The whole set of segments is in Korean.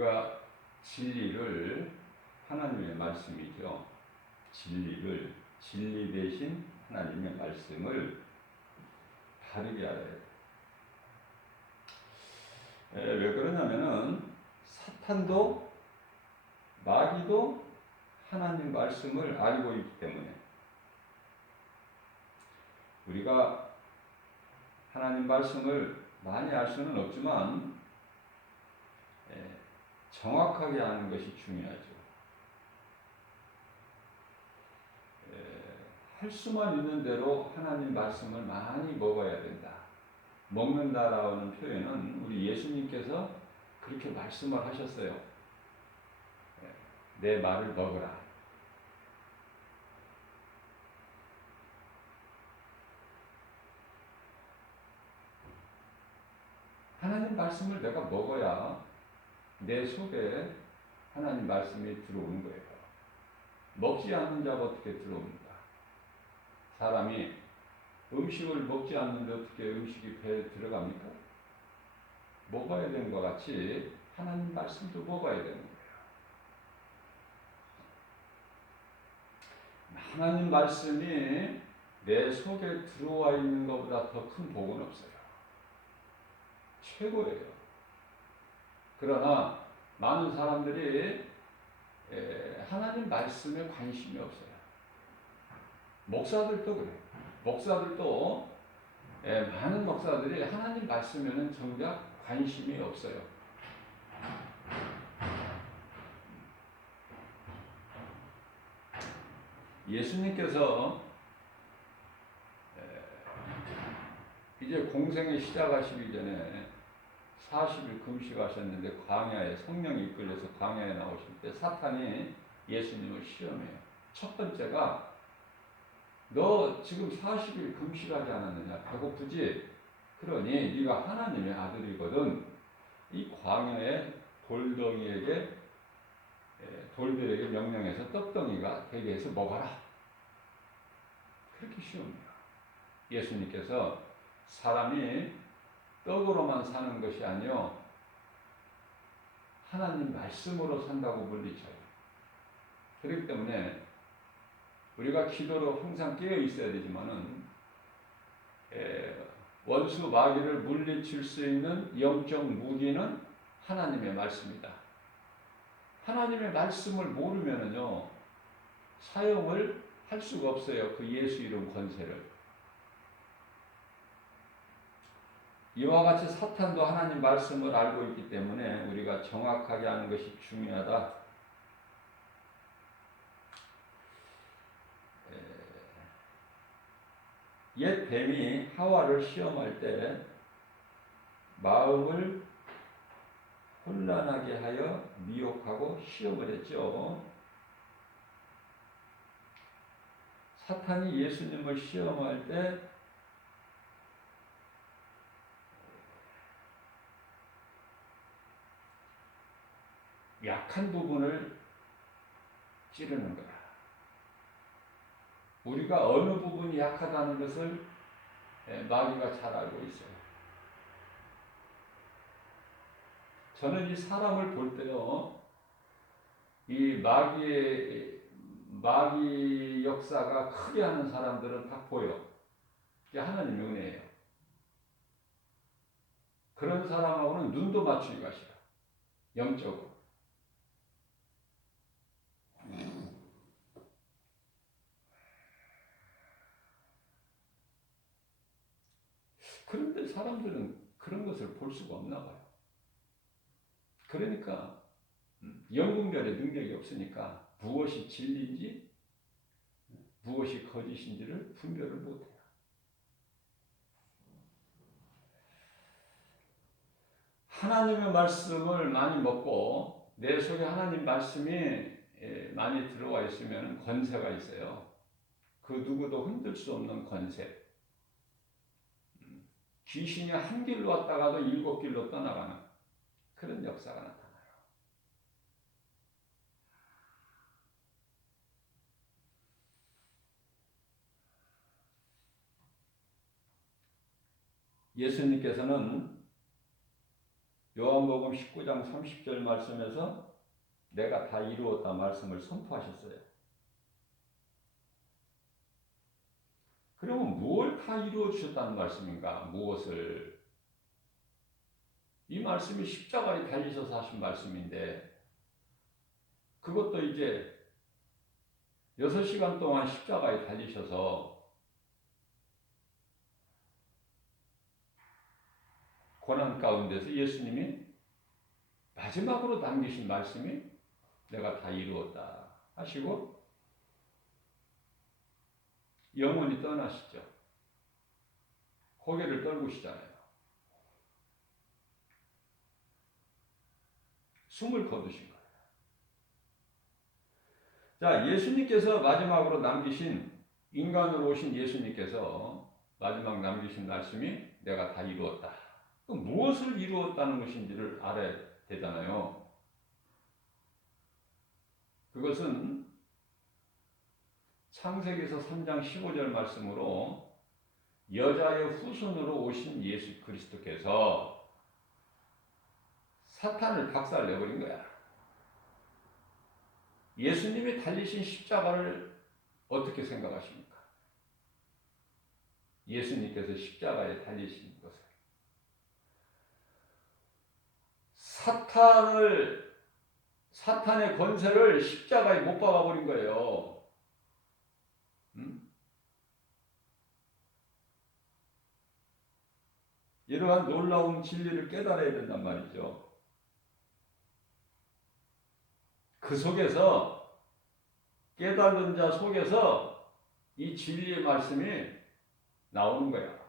우리가 진리를 하나님의 말씀이죠. 진리 대신 하나님의 말씀을 바르게 알아야 돼요. 왜 그러냐면은 사탄도 마귀도 하나님 말씀을 알고 있기 때문에 우리가 하나님 말씀을 많이 알 수는 없지만 정확하게 아는 것이 중요하죠. 할 수만 있는 대로 하나님 말씀을 많이 먹어야 된다. 먹는다라는 표현은 우리 예수님께서 그렇게 말씀을 하셨어요. 내 말을 먹으라. 하나님 말씀을 내가 먹어야 내 속에 하나님 말씀이 들어오는 거예요. 먹지 않는 자가 어떻게 들어옵니까? 사람이 음식을 먹지 않는데 어떻게 음식이 배에 들어갑니까? 먹어야 되는 것 같이 하나님 말씀도 먹어야 되는 거예요. 하나님 말씀이 내 속에 들어와 있는 것보다 더 큰 복은 없어요. 최고예요. 그러나 많은 사람들이 하나님 말씀에 관심이 없어요. 목사들도 그래요. 목사들도 많은 목사들이 하나님 말씀에는 정작 관심이 없어요. 예수님께서 이제 공생을 시작하시기 전에 40일 금식하셨는데 광야에 성령이 이끌려서 광야에 나오실 때 사탄이 예수님을 시험해요. 첫 번째가 너 지금 40일 금식하지 않았느냐? 배고프지? 그러니 네가 하나님의 아들이거든. 이 광야의 돌들에게 명령해서 떡덩이가 되게 해서 먹어라. 그렇게 시험해요. 예수님께서 사람이 떡으로만 사는 것이 아니요 하나님 말씀으로 산다고 물리쳐요. 그렇기 때문에 우리가 기도로 항상 깨어 있어야 되지만은 원수 마귀를 물리칠 수 있는 영적 무기는 하나님의 말씀이다. 하나님의 말씀을 모르면은요 사용을 할 수가 없어요. 그 예수 이름 권세를. 이와 같이 사탄도 하나님 말씀을 알고 있기 때문에 우리가 정확하게 아는 것이 중요하다. 옛 뱀이 하와를 시험할 때 마음을 혼란하게 하여 미혹하고 시험을 했죠. 사탄이 예수님을 시험할 때 약한 부분을 찌르는 거야. 우리가 어느 부분이 약하다는 것을 마귀가 잘 알고 있어요. 저는 이 사람을 볼 때요, 이 마귀 역사가 크게 하는 사람들은 다 보여. 이게 하나님의 은혜예요. 그런 사람하고는 눈도 맞추기가 싫어. 영적으로. 그런데 사람들은 그런 것을 볼 수가 없나 봐요. 그러니까 영분별의 능력이 없으니까 무엇이 진리인지 무엇이 거짓인지를 분별을 못해요. 하나님의 말씀을 많이 먹고 내 속에 하나님 말씀이 많이 들어와 있으면 권세가 있어요. 그 누구도 흔들 수 없는 권세. 귀신이 한 길로 왔다가도 7길로 떠나가는 그런 역사가 나타나요. 예수님께서는 요한복음 19장 30절 말씀에서 내가 다 이루었다 말씀을 선포하셨어요. 그러면 무엇을 다 이루어 주셨다는 말씀인가? 무엇을? 이 말씀이 십자가에 달리셔서 하신 말씀인데 그것도 이제 6시간 동안 십자가에 달리셔서 고난 가운데서 예수님이 마지막으로 남기신 말씀이 내가 다 이루었다 하시고 영원히 떠나시죠. 고개를 떨구시잖아요. 숨을 거두신 거예요. 자, 예수님께서 마지막으로 남기신, 인간으로 오신 예수님께서 마지막 남기신 말씀이 내가 다 이루었다. 그럼 무엇을 이루었다는 것인지를 알아야 되잖아요. 그것은 창세기에서 3장 15절 말씀으로 여자의 후손으로 오신 예수 그리스도께서 사탄을 박살내버린 거야. 예수님이 달리신 십자가를 어떻게 생각하십니까? 예수님께서 십자가에 달리신 것을. 사탄의 권세를 십자가에 못 박아버린 거예요. 이러한 놀라운 진리를 깨달아야 된단 말이죠. 그 속에서 깨달은 자 속에서 이 진리의 말씀이 나오는 거야.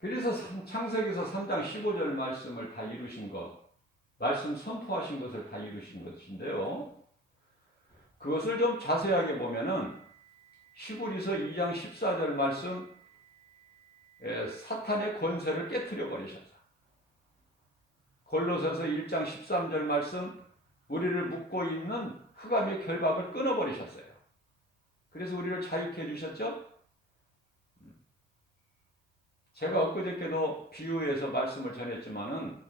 그래서 창세기에서 3장 15절 말씀을 다 이루신 것, 말씀 선포하신 것을 다 이루신 것인데요. 그것을 좀 자세하게 보면은 히브리서 2장 14절 말씀, 사탄의 권세를 깨트려 버리셔서, 골로새서 1장 13절 말씀, 우리를 묶고 있는 흑암의 결박을 끊어버리셨어요. 그래서 우리를 자유케 해주셨죠. 제가 엊그저께도 비유해서 말씀을 전했지만은,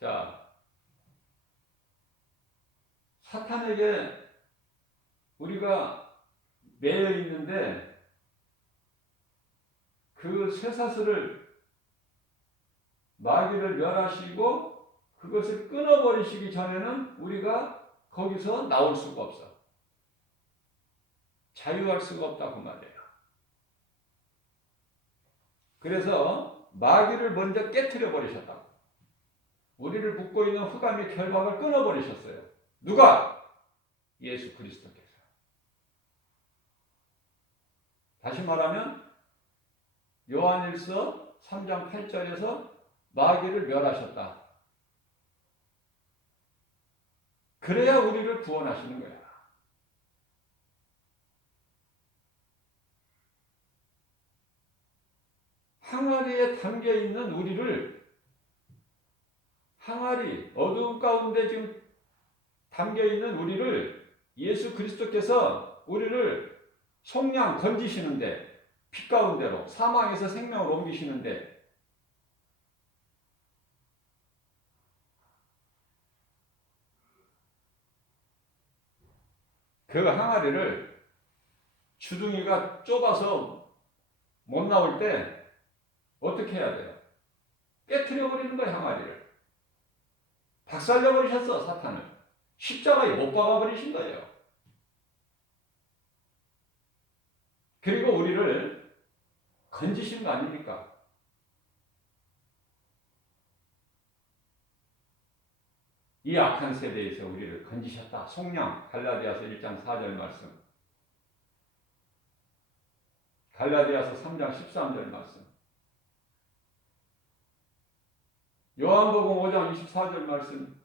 자, 사탄에게 우리가 매여 있는데 그 쇠사슬을 마귀를 멸하시고 그것을 끊어버리시기 전에는 우리가 거기서 나올 수가 없어. 자유할 수가 없다고 말해요. 그래서 마귀를 먼저 깨트려 버리셨다고. 우리를 묶고 있는 흑암의 결박을 끊어버리셨어요. 누가? 예수 그리스도께서. 다시 말하면 요한일서 3장 8절에서 마귀를 멸하셨다. 그래야 우리를 구원하시는 거야. 항아리에 담겨 있는 우리를, 항아리, 어두운 가운데 지금 담겨 있는 우리를 예수 그리스도께서 우리를 속량 건지시는데, 빛 가운데로 사망에서 생명으로 옮기시는데, 그 항아리를 주둥이가 좁아서 못 나올 때 어떻게 해야 돼요? 깨트려 버리는 거예요. 항아리를 박살내 버리셨어. 사탄을 십자가에 못 박아 버리신 거예요. 그리고 우리를 건지신 거 아닙니까? 이 악한 세대에서 우리를 건지셨다. 속량, 갈라디아서 1장 4절 말씀, 갈라디아서 3장 13절 말씀, 요한복음 5장 24절 말씀,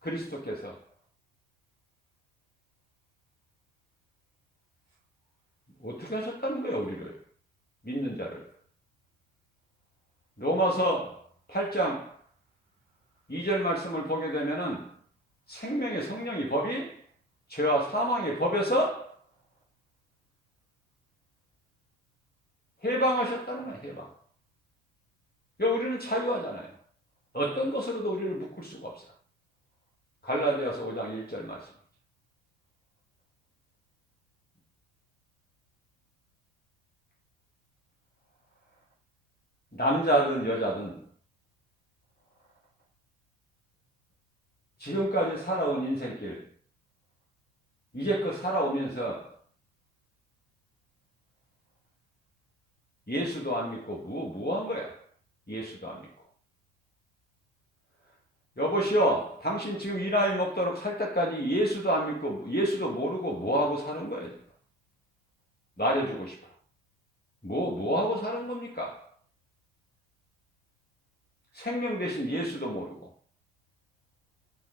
그리스도께서 어떻게 하셨다는 거예요? 우리를, 믿는 자를. 로마서 8장 2절 말씀을 보게 되면은 생명의 성령의 법이 죄와 사망의 법에서 해방하셨다는 거예요. 해방. 그러니까 우리는 자유하잖아요. 어떤 것으로도 우리를 묶을 수가 없어. 갈라디아서 5장 1절 말씀. 남자든 여자든 지금까지 살아온 인생길, 이제껏 살아오면서 예수도 안 믿고 뭐한 거야? 예수도 안 믿고. 여보시오, 당신 지금 이 나이 먹도록 살 때까지 예수도 안 믿고 예수도 모르고 뭐하고 사는 거예요? 말해주고 싶어. 뭐하고 사는 겁니까? 생명 대신 예수도 모르고.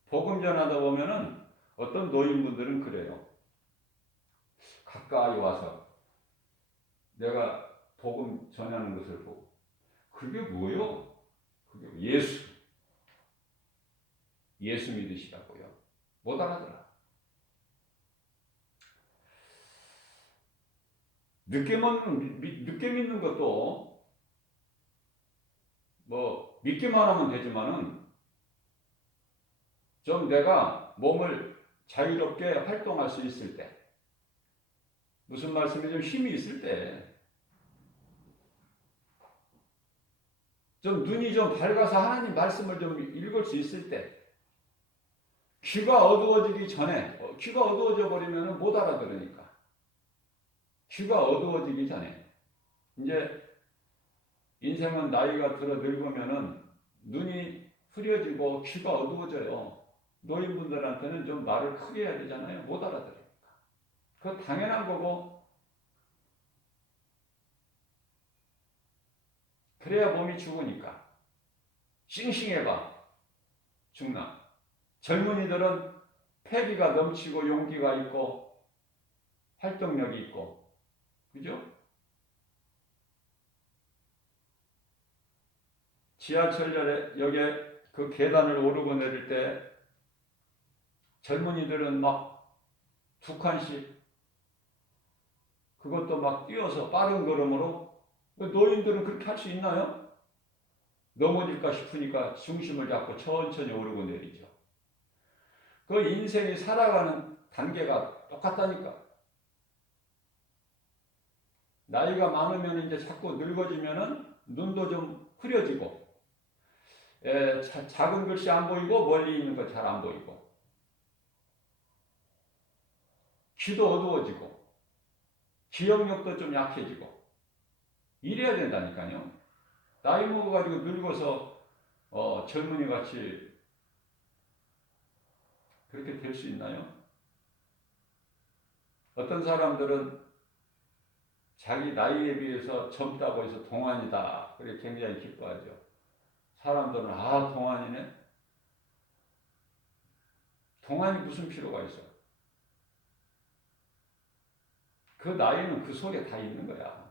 복음 전하다 보면은 어떤 노인분들은 그래요. 가까이 와서 내가 복음 전하는 것을 보고 그게 뭐요? 그게 예수 믿으시라고요. 못 알아들어. 늦게 믿는 것도 뭐 믿기만 하면 되지만은 좀 내가 몸을 자유롭게 활동할 수 있을 때, 무슨 말씀이 좀 힘이 있을 때, 좀 눈이 좀 밝아서 하나님 말씀을 좀 읽을 수 있을 때, 귀가 어두워지기 전에, 귀가 어두워져 버리면 못 알아들으니까. 귀가 어두워지기 전에, 이제 인생은 나이가 들어 늙으면은 눈이 흐려지고 귀가 어두워져요. 노인분들한테는 좀 말을 크게 해야 되잖아요. 못 알아들으니까. 그거 당연한 거고, 그래야 몸이 죽으니까. 싱싱해봐. 죽나. 젊은이들은 패기가 넘치고 용기가 있고 활동력이 있고, 그죠? 지하철역에 그 계단을 오르고 내릴 때 젊은이들은 막 두 칸씩, 그것도 막 뛰어서 빠른 걸음으로. 노인들은 그렇게 할 수 있나요? 넘어질까 싶으니까 중심을 잡고 천천히 오르고 내리죠. 그 인생이 살아가는 단계가 똑같다니까. 나이가 많으면 이제 자꾸 늙어지면은 눈도 좀 흐려지고, 작은 글씨 안 보이고 멀리 있는 거 잘 안 보이고, 귀도 어두워지고, 기억력도 좀 약해지고, 이래야 된다니까요. 나이 먹어가지고 늙어서 젊은이 같이 그렇게 될 수 있나요? 어떤 사람들은 자기 나이에 비해서 젊다고 해서 동안이다, 그렇게 굉장히 기뻐하죠. 사람들은 동안이네? 동안이 무슨 필요가 있어? 그 나이는 그 속에 다 있는 거야.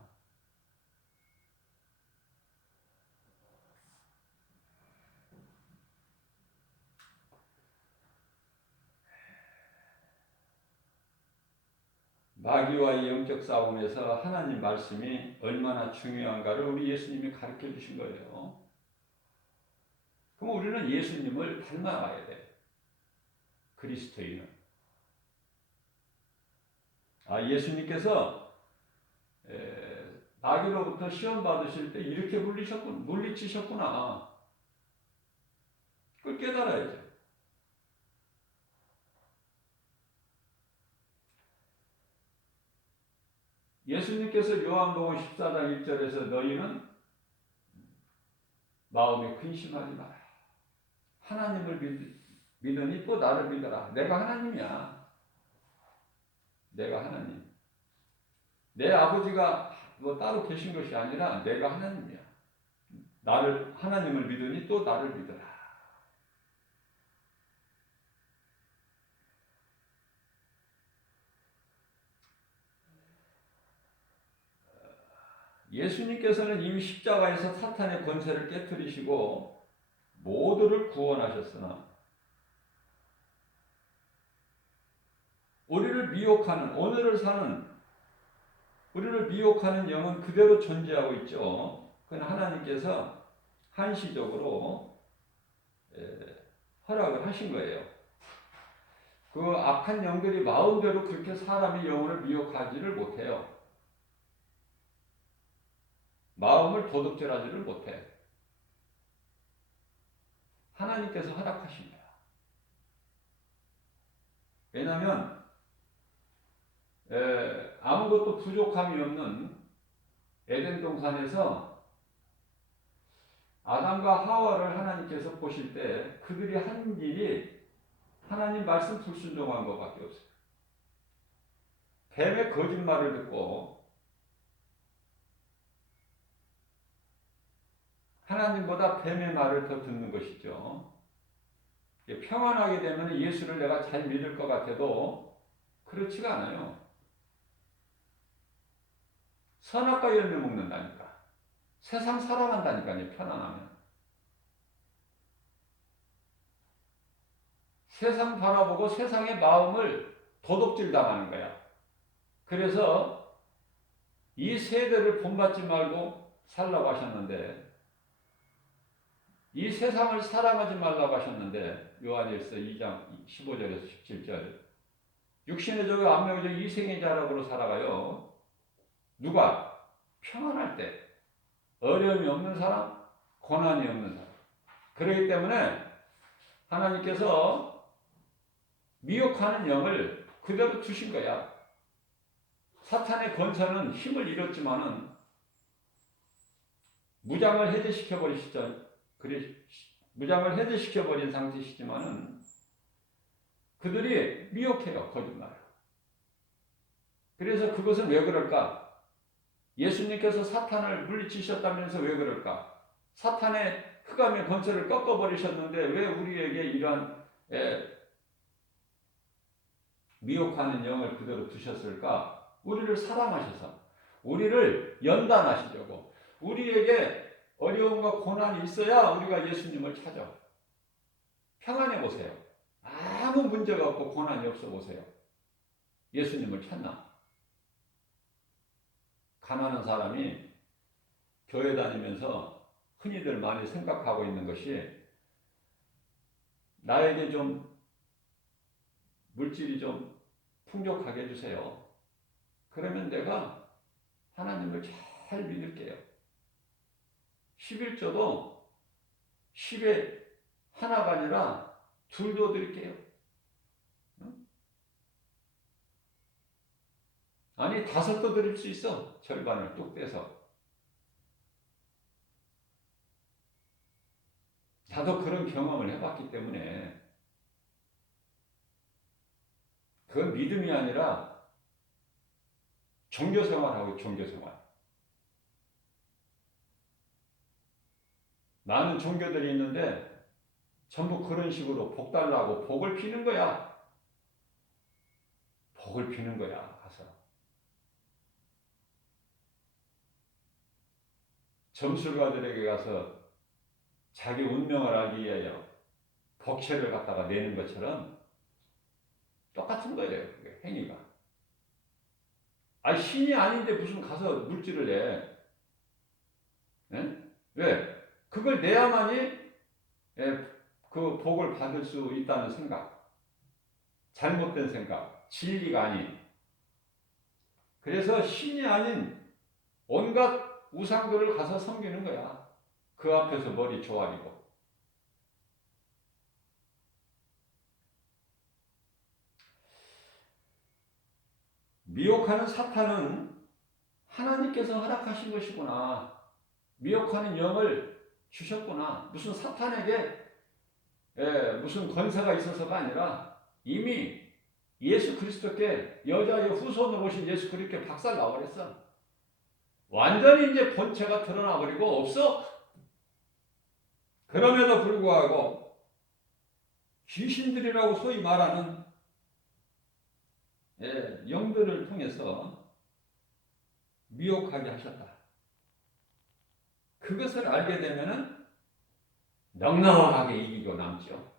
마귀와의 영적 싸움에서 하나님 말씀이 얼마나 중요한가를 우리 예수님이 가르쳐 주신 거예요. 그럼 우리는 예수님을 닮아가야 돼. 그리스도인은. 예수님께서 마귀로부터 시험 받으실 때 이렇게 물리치셨구나. 그걸 깨달아야죠. 예수님께서 요한복음 14장 1절에서 너희는 마음에 근심하지 마라. 하나님을 믿으니 또 나를 믿어라. 내가 하나님이야. 내가 하나님. 내 아버지가 뭐 따로 계신 것이 아니라 내가 하나님이야. 하나님을 믿으니 또 나를 믿어라. 예수님께서는 이미 십자가에서 사탄의 권세를 깨뜨리시고 모두를 구원하셨으나 우리를 미혹하는, 오늘을 사는, 우리를 미혹하는 영은 그대로 존재하고 있죠. 그건 하나님께서 한시적으로 허락을 하신 거예요. 그 악한 영들이 마음대로 그렇게 사람의 영혼을 미혹하지를 못해요. 마음을 도둑질하지를 못해. 하나님께서 허락하신 거야. 왜냐하면 아무것도 부족함이 없는 에덴 동산에서 아담과 하와를 하나님께서 보실 때 그들이 한 일이 하나님 말씀 불순종한 것밖에 없어요. 뱀의 거짓말을 듣고 하나님보다 뱀의 말을 더 듣는 것이죠. 평안하게 되면 예수를 내가 잘 믿을 것 같아도 그렇지가 않아요. 선악과 열매 먹는다니까. 세상 살아간다니까요. 편안하면. 세상 바라보고 세상의 마음을 도둑질 당하는 거야. 그래서 이 세대를 본받지 말고 살라고 하셨는데, 이 세상을 사랑하지 말라고 하셨는데, 요한일서 2장 15절에서 17절, 육신의 적을 안 먹이죠. 이생의 자락으로 살아가요. 누가? 평안할 때. 어려움이 없는 사람, 고난이 없는 사람. 그렇기 때문에 하나님께서 미혹하는 영을 그대로 두신 거야. 사탄의 권세는 힘을 잃었지만은 무장을 해제시켜 버리시죠. 무장을 해제시켜 버린 상태시지만은 그들이 미혹해요. 거짓말. 그래서 그것은 왜 그럴까? 예수님께서 사탄을 물리치셨다면서 왜 그럴까? 사탄의 흑암의 권세를 꺾어버리셨는데 왜 우리에게 이러한 미혹하는 영을 그대로 두셨을까? 우리를 사랑하셔서, 우리를 연단하시려고, 우리에게 어려움과 고난이 있어야 우리가 예수님을 찾아. 평안해 보세요. 아무 문제가 없고 고난이 없어 보세요. 예수님을 찾나? 가난한 사람이 교회 다니면서 흔히들 많이 생각하고 있는 것이, 나에게 좀 물질이 좀 풍족하게 해주세요. 그러면 내가 하나님을 잘 믿을게요. 11조도 10에 하나가 아니라 둘도 드릴게요. 아니 5도 드릴 수 있어. 절반을 뚝 떼서. 나도 그런 경험을 해봤기 때문에 그건 믿음이 아니라 종교생활하고 종교생활. 많은 종교들이 있는데 전부 그런 식으로 복 달라고 복을 피는 거야. 복을 피는 거야. 가서. 점술가들에게 가서 자기 운명을 알기 위하여 복채를 갖다가 내는 것처럼 똑같은 거예요. 그게 행위가. 신이 아닌데 무슨 가서 물질을 내. 네? 왜? 그걸 내야만이 그 복을 받을 수 있다는 생각. 잘못된 생각. 진리가 아닌. 그래서 신이 아닌 온갖 우상들을 가서 섬기는 거야. 그 앞에서 머리 조아리고. 미혹하는 사탄은 하나님께서 허락하신 것이구나. 미혹하는 영을 주셨구나. 무슨 사탄에게 무슨 권세가 있어서가 아니라 이미 예수 그리스도께 여자의 후손으로 오신 예수 그리스도께 박살 나버렸어. 완전히 이제 본체가 드러나 버리고 없어. 그럼에도 불구하고 귀신들이라고 소위 말하는 영들을 통해서 미혹하게 하셨다. 그것을 알게 되면은 넉넉하게 이기고 남죠.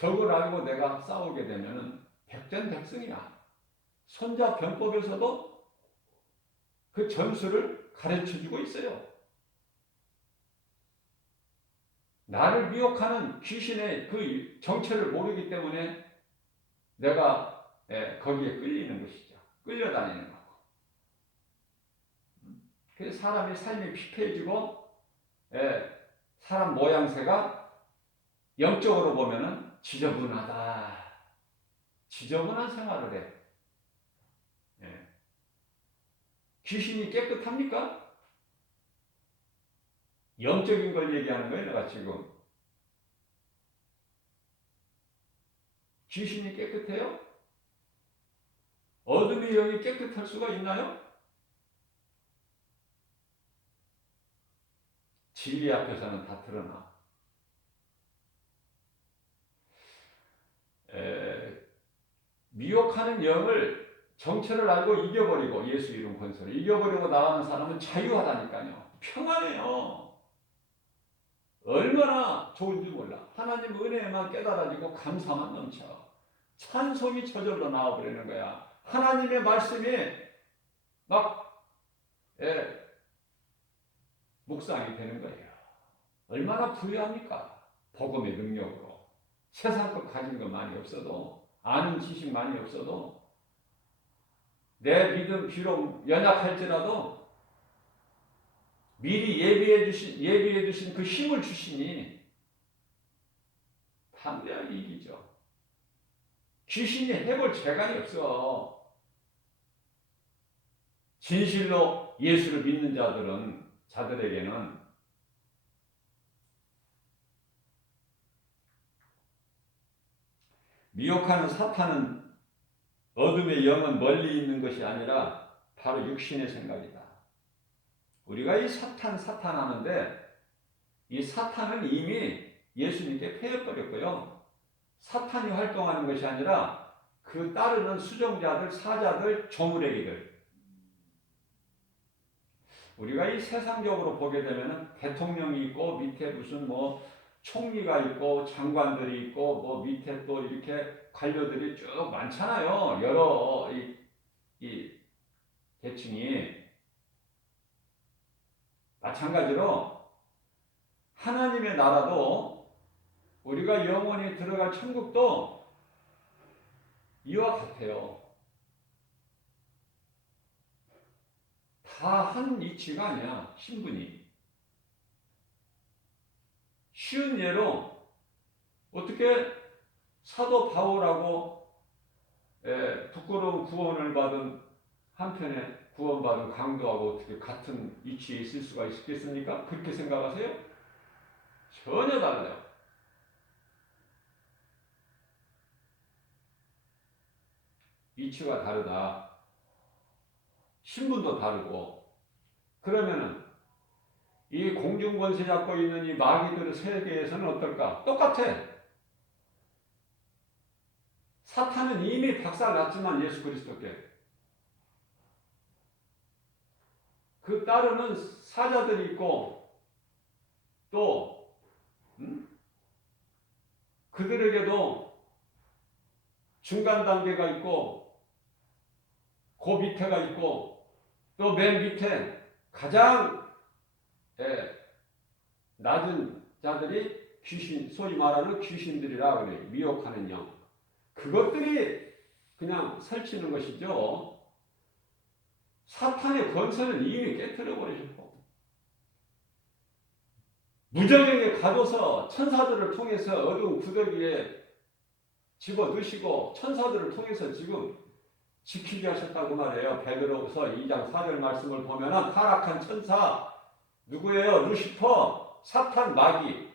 적을 알고 내가 싸우게 되면은 백전백승이야. 손자 병법에서도 그 전술을 가르쳐주고 있어요. 나를 미혹하는 귀신의 그 정체를 모르기 때문에 내가 거기에 끌리는 것이죠. 끌려다니는 거고. 그래서 사람의 삶이 피폐해지고 사람 모양새가 영적으로 보면은 지저분하다. 지저분한 생활을 해. 귀신이 깨끗합니까? 영적인 걸 얘기하는 거예요, 내가 지금. 귀신이 깨끗해요? 어둠의 영이 깨끗할 수가 있나요? 진리 앞에서는 다 드러나. 미혹하는 영을 정체를 알고 이겨버리고 예수 이름 권세로 이겨버리고 나가는 사람은 자유하다니까요. 평안해요. 얼마나 좋은지 몰라. 하나님 은혜에만 깨달아지고 감사만 넘쳐. 찬송이 저절로 나와버리는 거야. 하나님의 말씀이 막 묵상이 되는 거예요. 얼마나 부유합니까? 복음의 능력으로. 세상 것 가진 것 많이 없어도, 아는 지식 많이 없어도, 내 믿음 비록 연약할지라도 미리 예비해 두신 그 힘을 주시니 담대하게 이기죠. 귀신이 해볼 재간이 없어. 진실로 예수를 믿는 자들에게는 미혹하는 사탄은 어둠의 영은 멀리 있는 것이 아니라 바로 육신의 생각이다. 우리가 이 사탄 하는데 이 사탄은 이미 예수님께 패해버렸고요. 사탄이 활동하는 것이 아니라 그 따르는 수종자들, 사자들, 조무래기들. 우리가 이 세상적으로 보게 되면 대통령이 있고 밑에 무슨 총리가 있고 장관들이 있고 밑에 또 이렇게 관료들이 쭉 많잖아요. 여러 이 계층이. 마찬가지로 하나님의 나라도 우리가 영원히 들어갈 천국도 이와 같아요. 다 한 이치가 아니야. 신분이. 쉬운 예로 어떻게 사도 바울하고 부끄러운 구원을 받은 한편에 구원받은 강도하고 어떻게 같은 이치에 있을 수가 있겠습니까? 그렇게 생각하세요? 전혀 달라요. 이치가 다르다. 신분도 다르고. 그러면은 이 공중권세 잡고 있는 이 마귀들의 세계에서는 어떨까? 똑같아. 사탄은 이미 박살났지만 예수 그리스도께 그 따르는 사자들이 있고 또 그들에게도 중간 단계가 있고 그 밑에가 있고 또 맨 밑에 가장 낮은 자들이 귀신, 소위 말하는 귀신들이라 그래요. 미혹하는 영. 그것들이 그냥 설치는 것이죠. 사탄의 권세는 이미 깨뜨려 버리셨고 무정에게 가둬서 천사들을 통해서 어두운 구더기에 집어넣으시고 천사들을 통해서 지금 지키게 하셨다고 말해요. 베드로후서 2장 4절 말씀을 보면 타락한 천사 누구예요? 루시퍼, 사탄, 마귀.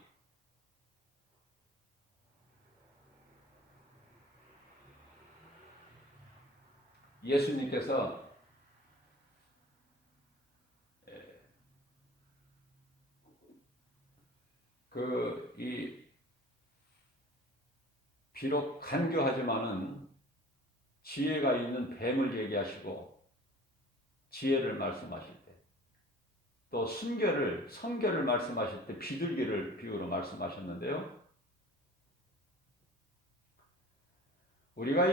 예수님께서 비록 간교하지만은 지혜가 있는 뱀을 얘기하시고 지혜를 말씀하실 때 또 성결을 말씀하실 때 비둘기를 비유로 말씀하셨는데요. 우리가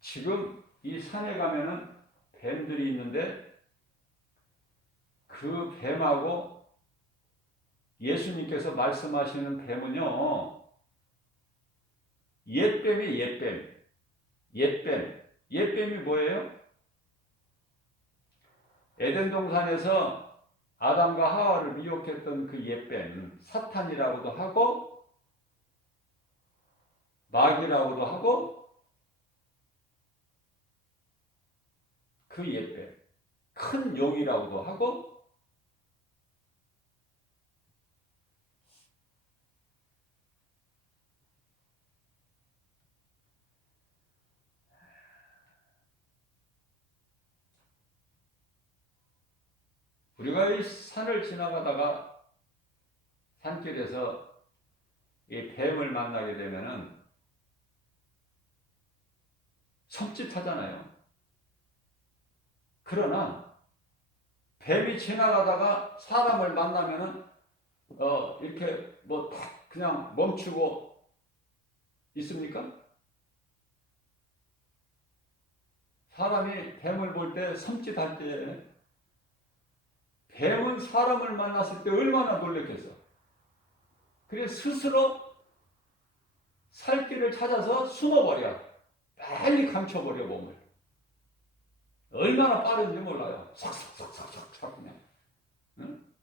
지금 이 산에 가면은 뱀들이 있는데 그 뱀하고 예수님께서 말씀하시는 뱀은요, 옛뱀이 옛뱀. 옛뱀. 옛뱀이 뭐예요? 에덴 동산에서 아담과 하와를 미혹했던 그 옛뱀, 사탄이라고도 하고 마귀라고도 하고 그 옛뱀, 큰 용이라고도 하고 우리가 이 산을 지나가다가 산길에서 이 뱀을 만나게 되면은 섬찟하잖아요. 그러나 뱀이 지나가다가 사람을 만나면은 이렇게 뭐 딱 그냥 멈추고 있습니까? 사람이 뱀을 볼 때 섬찟할 때 뱀은 사람을 만났을 때 얼마나 놀랬겠어. 그래서 스스로 살 길을 찾아서 숨어버려. 빨리 감춰버려 몸을. 얼마나 빠른지 몰라요. 삭삭삭삭삭 그냥. 응?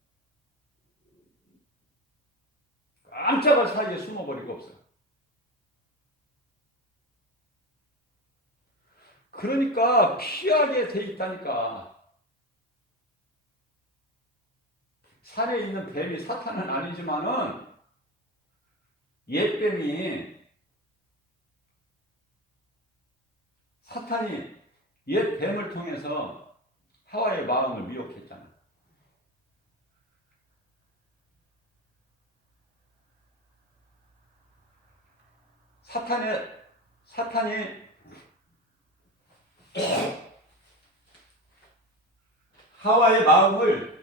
깜짝할 사이에 숨어버리고 없어. 그러니까 피하게 돼 있다니까. 산에 있는 뱀이 사탄은 아니지만은 옛뱀이 사탄이 옛 뱀을 통해서 하와의 마음을 미혹했잖아. 사탄이 하와의 마음을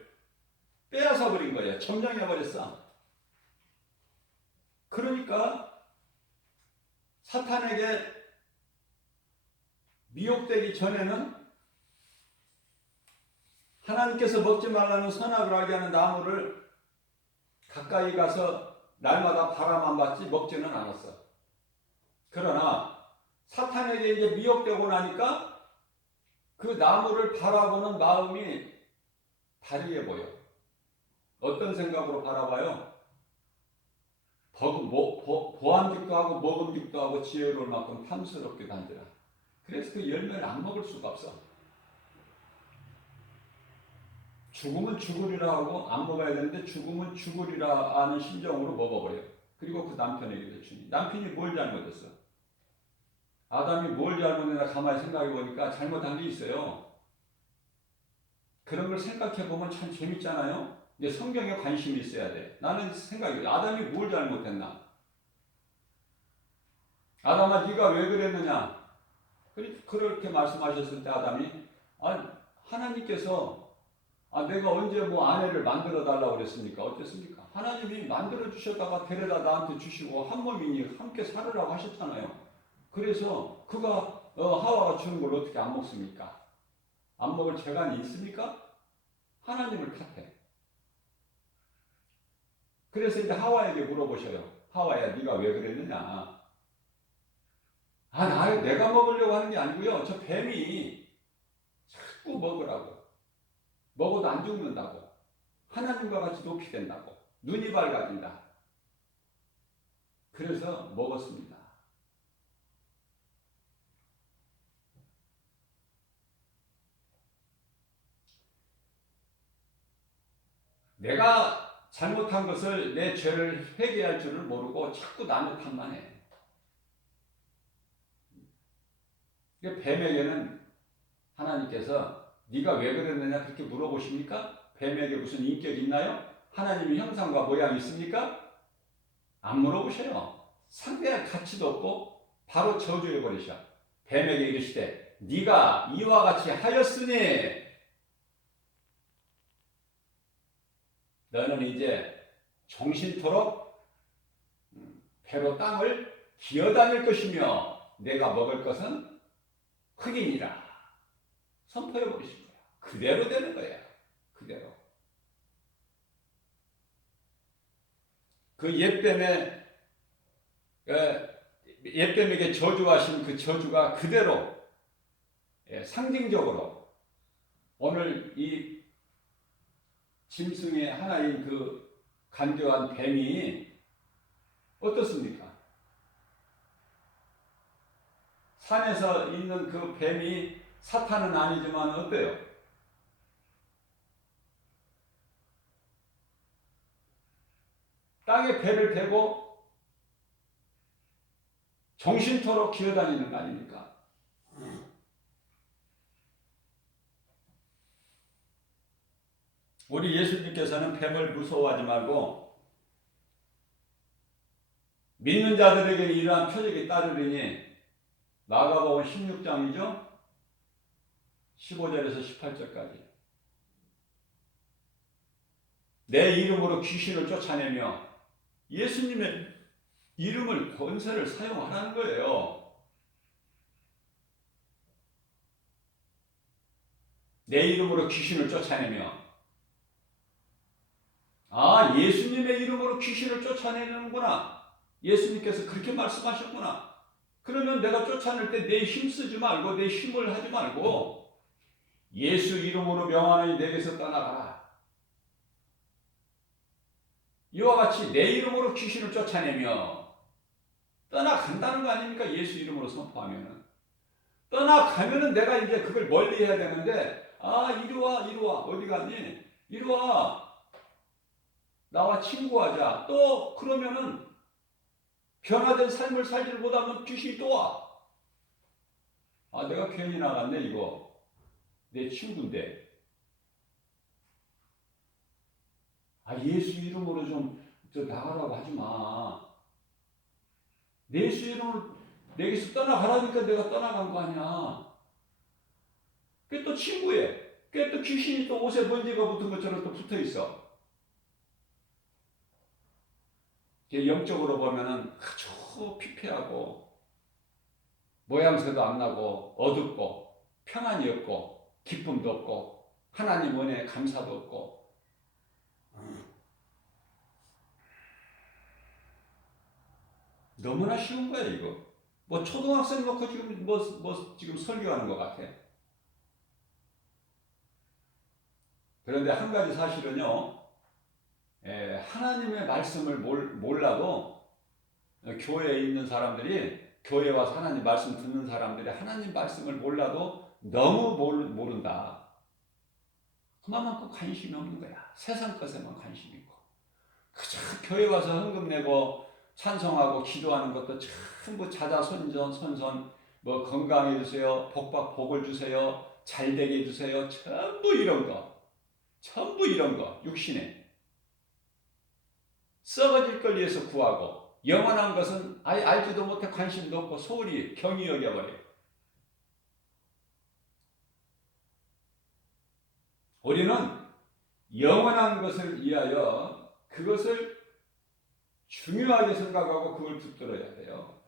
빼앗아 버린 거예요. 점령해 버렸어. 그러니까 사탄에게 미혹되기 전에는 하나님께서 먹지 말라는 선악을 알게 하는 나무를 가까이 가서 날마다 바라만 봤지 먹지는 않았어. 그러나 사탄에게 이제 미혹되고 나니까 그 나무를 바라보는 마음이 다르게 보여. 어떤 생각으로 바라봐요? 보암직도 하고 먹음직도 하고 지혜로울 만큼 탐스럽게 단지라. 그래서 그 열매를 안 먹을 수가 없어. 죽으면 죽으리라 하고 안 먹어야 되는데 죽으면 죽으리라 하는 심정으로 먹어버려. 그리고 그 남편에게도 주니. 남편이 뭘 잘못했어? 아담이 뭘 잘못했나 가만히 생각해 보니까 잘못한 게 있어요. 그런 걸 생각해 보면 참 재밌잖아요. 근데 성경에 관심이 있어야 돼. 나는 생각해. 아담이 뭘 잘못했나? 아담아, 네가 왜 그랬느냐? 그렇게 말씀하셨을 때 아담이 하나님께서 내가 언제 뭐 아내를 만들어 달라고 그랬습니까? 어땠습니까? 하나님이 만들어 주셨다가 데려다 나한테 주시고 한 몸이니 함께 살으라고 하셨잖아요. 그래서 그가 하와가 주는 걸 어떻게 안 먹습니까? 안 먹을 재간이 있습니까? 하나님을 탓해. 그래서 이제 하와에게 물어보셔요. 하와야, 네가 왜 그랬느냐? 내가 먹으려고 하는 게 아니고요. 저 뱀이 자꾸 먹으라고. 먹어도 안 죽는다고. 하나님과 같이 높이 된다고. 눈이 밝아진다. 그래서 먹었습니다. 내가 잘못한 것을 내 죄를 회개할 줄을 모르고 자꾸 남의 탓만 해. 뱀에게는 하나님께서 네가 왜 그랬느냐 그렇게 물어보십니까? 뱀에게 무슨 인격이 있나요? 하나님의 형상과 모양이 있습니까? 안 물어보셔요. 상대할 가치도 없고 바로 저주해 버리셔. 뱀에게 이르시되 네가 이와 같이 하였으니 너는 이제 종신토록 배로 땅을 기어다닐 것이며 내가 먹을 것은 흑인이라 선포해 버리신 거야. 그대로 되는 거야. 그대로. 그 옛뱀에게 저주하신 그 저주가 그대로 상징적으로 오늘 이 짐승의 하나인 그 간교한 뱀이 어떻습니까? 산에서 있는 그 뱀이 사탄은 아니지만 어때요? 땅에 배를 대고 정신토록 기어다니는 거 아닙니까? 우리 예수님께서는 뱀을 무서워하지 말고 믿는 자들에게 이러한 표적이 따르리니 마가복음 16장이죠? 15절에서 18절까지 내 이름으로 귀신을 쫓아내며 예수님의 이름을 권세를 사용하라는 거예요. 내 이름으로 귀신을 쫓아내며 예수님의 이름으로 귀신을 쫓아내는구나. 예수님께서 그렇게 말씀하셨구나. 그러면 내가 쫓아낼 때 내 힘 쓰지 말고 내 힘을 하지 말고 예수 이름으로 명하노니 내게서 떠나가라. 이와 같이 내 이름으로 귀신을 쫓아내며 떠나간다는 거 아닙니까? 예수 이름으로 선포하면은. 떠나가면은 내가 이제 그걸 멀리 해야 되는데 이리 와 어디 갔니? 이리 와 나와 친구하자. 또 그러면은 변화된 삶을 살지를 못하면 귀신이 또 와. 내가 괜히 나갔네 이거. 내 친구인데. 예수 이름으로 좀 나가라고 하지 마. 예수 이름으로 내게서 떠나가라니까 내가 떠나간 거 아니야. 그게 또 친구예요. 그게 또 귀신이 또 옷에 먼지가 붙은 것처럼 또 붙어 있어. 영적으로 보면은 아주 피폐하고 모양새도 안 나고 어둡고 평안이 없고 기쁨도 없고 하나님 은혜에 감사도 없고 너무나 쉬운 거야 이거. 뭐 초등학생 놓고 지금 지금 설교하는 것 같아. 그런데 한 가지 사실은요. 하나님의 말씀을 몰라도 교회에 있는 사람들이 교회 와서 하나님 말씀 듣는 사람들이 하나님 말씀을 몰라도 너무 모른다. 그만큼 관심이 없는 거야. 세상 것에만 관심이 있고 그저 교회 와서 헌금 내고 찬송하고 기도하는 것도 전부 자자손손 뭐 건강해 주세요. 복을 주세요. 잘되게 해주세요. 전부 이런 거 육신에 썩어질 걸 위해서 구하고 영원한 것은 아예 알지도 못해 관심도 없고 소홀히 경히 여겨버려요. 우리는 영원한 것을 위하여 그것을 중요하게 생각하고 그걸 붙들어야 돼요.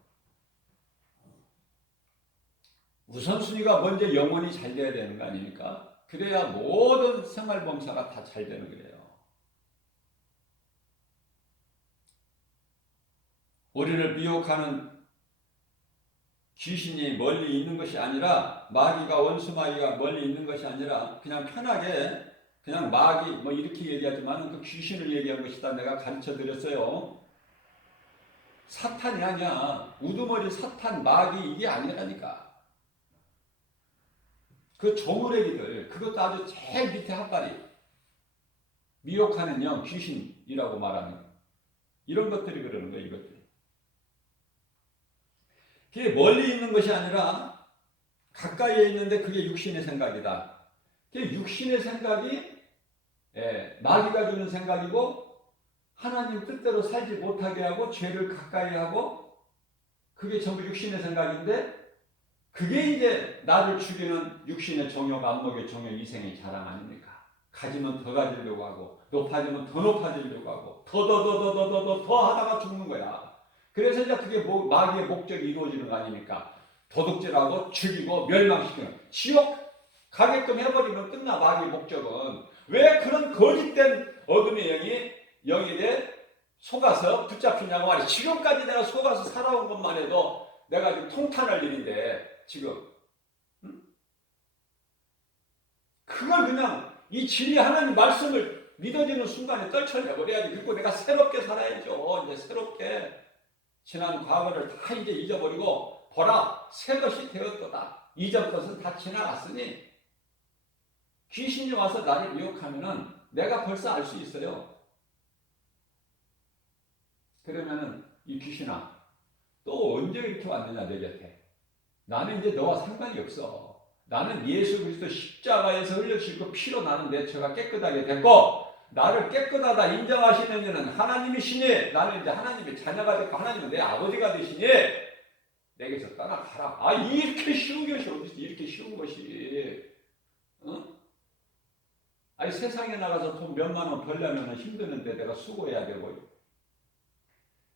우선순위가 먼저 영혼이 잘 돼야 되는 거 아닙니까? 그래야 모든 생활범사가 다 잘 되는 거예요. 우리를 미혹하는 귀신이 멀리 있는 것이 아니라 원수 마귀가 멀리 있는 것이 아니라 그냥 편하게 그냥 마귀 뭐 이렇게 얘기하지만 그 귀신을 얘기한 것이다. 내가 가르쳐 드렸어요. 사탄이 아니야. 우두머리 사탄 마귀 이게 아니라니까. 그 조무래기들 그것도 아주 제일 밑에 핫다리 미혹하는 영 귀신이라고 말하는 이런 것들이 그러는 거예요. 이것들이. 그게 멀리 있는 것이 아니라 가까이에 있는데 그게 육신의 생각이다. 그게 육신의 생각이 마귀가 주는 생각이고 하나님 뜻대로 살지 못하게 하고 죄를 가까이 하고 그게 전부 육신의 생각인데 그게 이제 나를 죽이는 육신의 정욕, 안목의 정욕, 이생의 자랑 아닙니까? 가지면 더 가지려고 하고 높아지면 더 높아지려고 하고 더 하다가 죽는 거야. 그래서 이제 그게 마귀의 목적이 이루어지는 거 아닙니까? 도둑질하고 죽이고 멸망시키는, 지옥 가게끔 해버리면 끝나. 마귀의 목적은. 왜 그런 거짓된 어둠의 영이 내 속아서 붙잡히냐고 말이야. 지금까지 내가 속아서 살아온 것만 해도 내가 지금 통탄할 일인데, 지금 그걸 그냥 이 진리 하나님 말씀을 믿어지는 순간에 떨쳐내버려야지. 그리고 내가 새롭게 살아야죠. 이제 새롭게 지난 과거를 다 이제 잊어버리고, 보라 새 것이 되었도다. 이전 것은 다 지나갔으니, 귀신이 와서 나를 유혹하면은 내가 벌써 알 수 있어요. 그러면은 이 귀신아, 또 언제 이렇게 왔느냐 내 곁에. 나는 이제 너와 상관이 없어. 나는 예수 그리스도 십자가에서 흘려주신 그 피로 나는 내 죄가 깨끗하게 됐고, 나를 깨끗하다 인정하시는 이는 하나님이시니, 나는 이제 하나님의 자녀가 됐고 하나님은 내 아버지가 되시니 내게서 떠나가라. 아, 이렇게 쉬운 것이 어디 있어. 이렇게 쉬운 것이. 아니, 세상에 나가서 돈 몇만 원 벌려면 힘드는데 내가 수고해야 되고,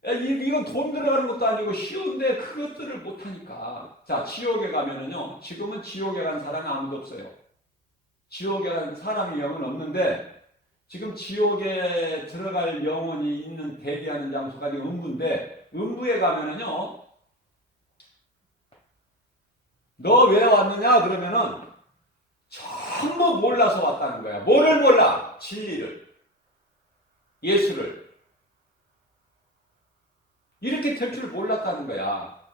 이건 돈 들어가는 것도 아니고 쉬운데 그것들을 못하니까. 자, 지옥에 가면은요, 지금은 지옥에 간 사람이 아무도 없어요. 지옥에 간 사람이 영은 없는데, 지금 지옥에 들어갈 영혼이 있는 대기하는 장소가 음부인데, 음부에 가면은요, 너 왜 왔느냐 그러면은 전부 몰라서 왔다는 거야. 뭐를 몰라? 진리를, 예수를. 이렇게 될 줄 몰랐다는 거야.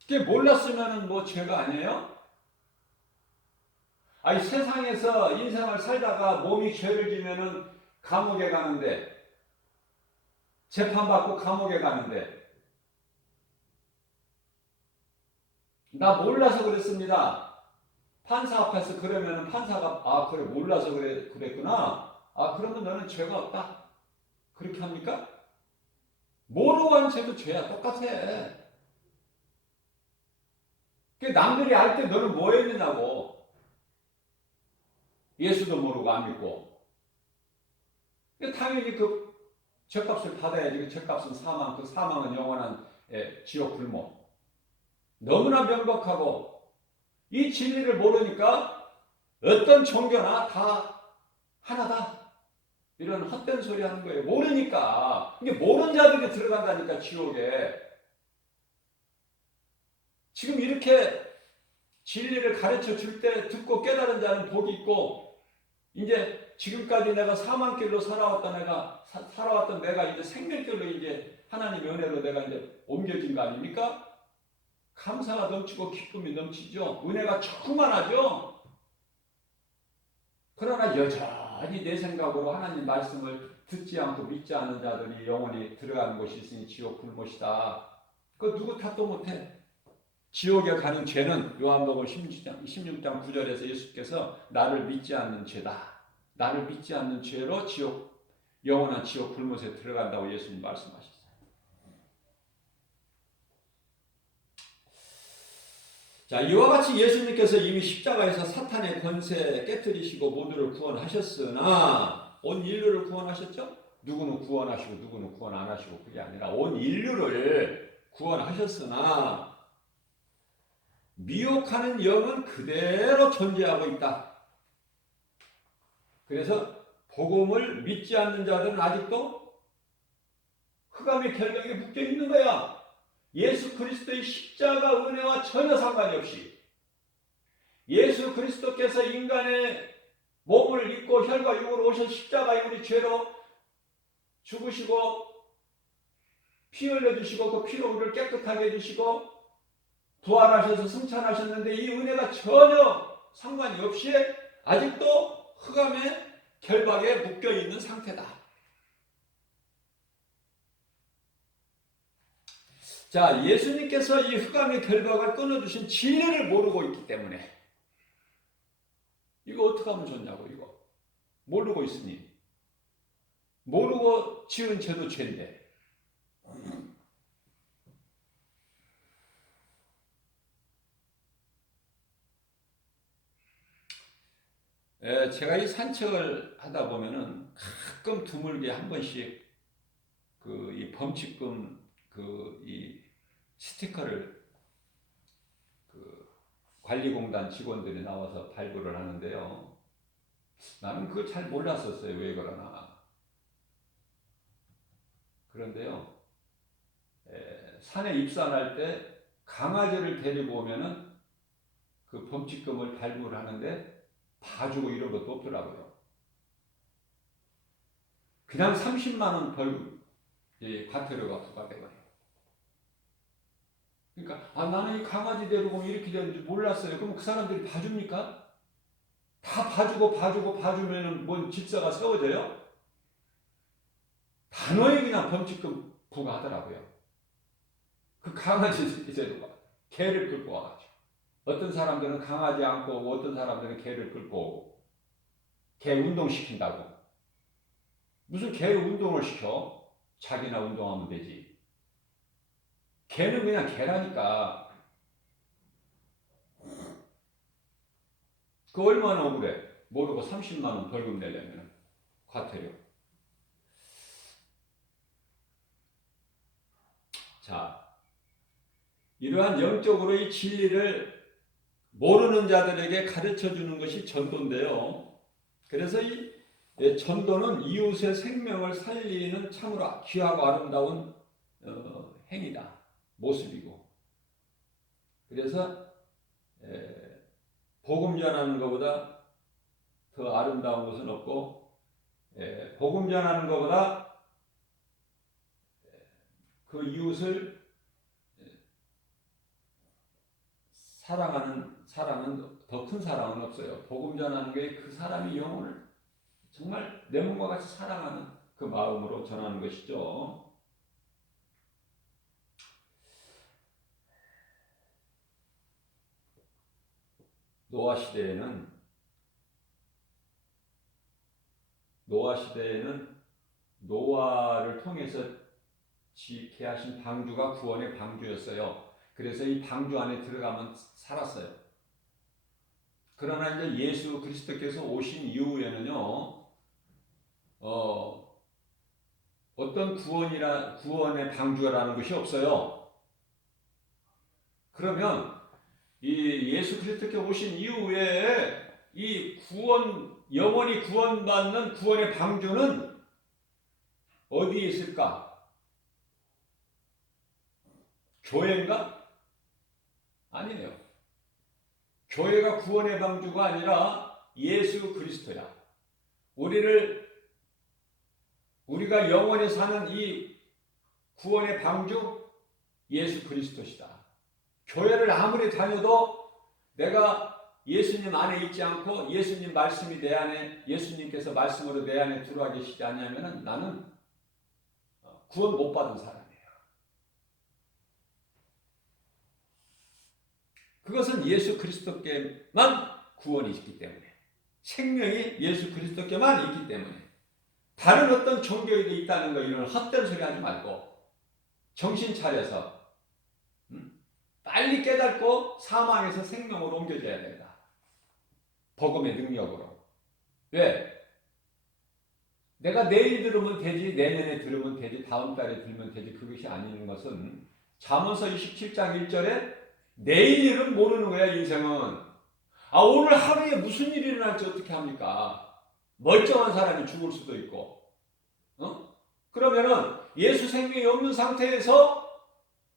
그게 몰랐으면 뭐 죄가 아니에요? 아니, 세상에서 인생을 살다가 몸이 죄를 지면은 감옥에 가는데, 재판받고 감옥에 가는데, 나 몰라서 그랬습니다. 판사 앞에서 그러면은 판사가, 아, 그래, 몰라서 그랬구나. 아, 그러면 너는 죄가 없다. 그렇게 합니까? 모르고 한 죄도 죄야. 똑같아. 남들이 알 때 너는 뭐 했느냐고. 예수도 모르고 안 믿고. 당연히 그 죄값을 받아야지. 그 죄값은 사망, 그 사망은 영원한 지옥 불모. 너무나 명백하고, 이 진리를 모르니까 어떤 종교나 다 하나다. 이런 헛된 소리 하는 거예요. 모르니까. 이게 모르는 자들이 들어간다니까, 지옥에. 지금 이렇게 진리를 가르쳐 줄 때 듣고 깨달은 자는 복이 있고, 이제 지금까지 내가 사망길로 살아왔던 내가 이제 생명길로 이제 하나님의 은혜로 내가 이제 옮겨진 거 아닙니까? 감사가 넘치고 기쁨이 넘치죠. 은혜가 충만하죠. 그러나 여전히 내 생각으로 하나님 말씀을 듣지 않고 믿지 않는 자들이 영원히 들어가는 곳이 있으니 지옥 불못이다. 그거 누구 탓도 못해. 지옥에 가는 죄는 요한복음 16장 9절에서 예수께서 나를 믿지 않는 죄다. 나를 믿지 않는 죄로 영원한 지옥 불못에 들어간다고 예수님 말씀하셨어요. 자, 이와 같이 예수님께서 이미 십자가에서 사탄의 권세 깨뜨리시고 모두를 구원하셨으나, 온 인류를 구원하셨죠? 누구는 구원하시고 누구는 구원 안 하시고, 그게 아니라 온 인류를 구원하셨으나 미혹하는 영은 그대로 존재하고 있다. 그래서 복음을 믿지 않는 자들은 아직도 흑암의 결벽에 묶여 있는 거야. 예수 그리스도의 십자가 은혜와 전혀 상관이 없이 예수 그리스도께서 인간의 몸을 입고 혈과 육으로 오셔 십자가에 우리 죄로 죽으시고 피 흘려주시고 그 피로 우리를 깨끗하게 해주시고 부활하셔서 승천하셨는데, 이 은혜가 전혀 상관이 없이 아직도 흑암의 결박에 묶여있는 상태다. 자, 예수님께서 이 흑암의 결박을 끊어주신 진리를 모르고 있기 때문에, 이거 어떻게 하면 좋냐고. 이거 모르고 있으니, 모르고 지은 죄도 죄인데. 제가 이 산책을 하다 보면은 가끔 드물게 한 번씩 그 이 범칙금 그 이 스티커를 그 관리공단 직원들이 나와서 발부를 하는데요. 나는 그거 잘 몰랐었어요. 왜 그러나. 그런데요, 산에 입산할 때 강아지를 데리고 오면은 그 범칙금을 발부를 하는데 봐주고 이런 것도 없더라고요. 그냥 30만 원 벌금, 과태료가 부과되거든요. 그러니까 나는 이 강아지 데리고 오면 이렇게 되는지 몰랐어요. 그럼 그 사람들이 봐줍니까? 다 봐주면은 뭔 질서가 세워져요? 단호히 그냥 범칙금 부과하더라고요. 그 강아지 데리고 와. 개를 끌고 와가지고. 어떤 사람들은 강아지 안고 오고 어떤 사람들은 개를 끌고 오고. 개 운동시킨다고. 무슨 개를 운동을 시켜? 자기나 운동하면 되지. 개는 그냥 개라니까. 그 얼마나 억울해. 모르고 30만 원 벌금 내려면 과태료. 자, 이러한 영적으로의 진리를 모르는 자들에게 가르쳐 주는 것이 전도인데요. 그래서 이 전도는 이웃의 생명을 살리는 참으로 귀하고 아름다운 행위다. 모습이고. 그래서 복음 전하는 것보다 더 아름다운 것은 없고, 복음 전하는 것보다 그 이웃을 사랑하는 사랑은 더 큰 사랑은 없어요. 복음 전하는 게 그 사람의 영혼을 정말 내 몸과 같이 사랑하는 그 마음으로 전하는 것이죠. 노아 시대에는 노아를 통해서 지게 하신 방주가 구원의 방주였어요. 그래서 이 방주 안에 들어가면 살았어요. 그러나 이제 예수 그리스도께서 오신 이후에는요, 어떤 구원의 방주라는 것이 없어요. 그러면 이 예수 그리스도께서 오신 이후에 이 영원히 구원받는 구원의 방주는 어디에 있을까? 교회인가? 아니에요. 교회가 구원의 방주가 아니라 예수 그리스도야. 우리가 영원히 사는 이 구원의 방주 예수 그리스도시다. 교회를 아무리 다녀도 내가 예수님 안에 있지 않고 예수님 말씀이 내 안에, 예수님께서 말씀으로 내 안에 들어와 계시지 않냐면 나는 구원 못 받은 사람이에요. 그것은 예수 그리스도께만 구원이 있기 때문에, 생명이 예수 그리스도께만 있기 때문에, 다른 어떤 종교에도 있다는 거 이런 헛된 소리 하지 말고 정신 차려서 빨리 깨닫고 사망에서 생명으로 옮겨져야 된다. 복음의 능력으로. 왜? 내가 내일 들으면 되지, 내년에 들으면 되지, 다음 달에 들으면 되지, 그것이 아닌 것은 잠언서 27장 1절에 내일 일은 모르는 거야, 인생은. 오늘 하루에 무슨 일이 일어날지 어떻게 합니까? 멀쩡한 사람이 죽을 수도 있고. 그러면은 예수 생명이 없는 상태에서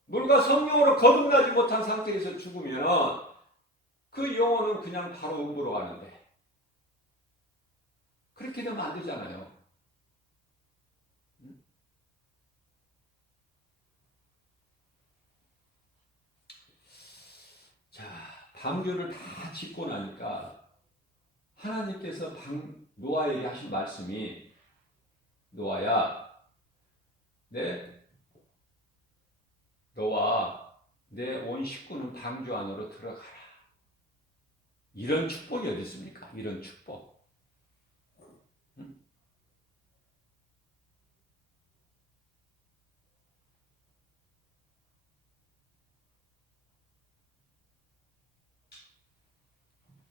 물과 성령으로 거듭나지 못한 상태에서 죽으면 그 영혼은 그냥 바로 음부로 가는데. 그렇게 되면 안 되잖아요. 자, 방주를 다 짓고 나니까 하나님께서 노아에게 하신 말씀이, 노아야, 너와 내 온 식구는 방주 안으로 들어가라. 이런 축복이 어디 있습니까? 이런 축복.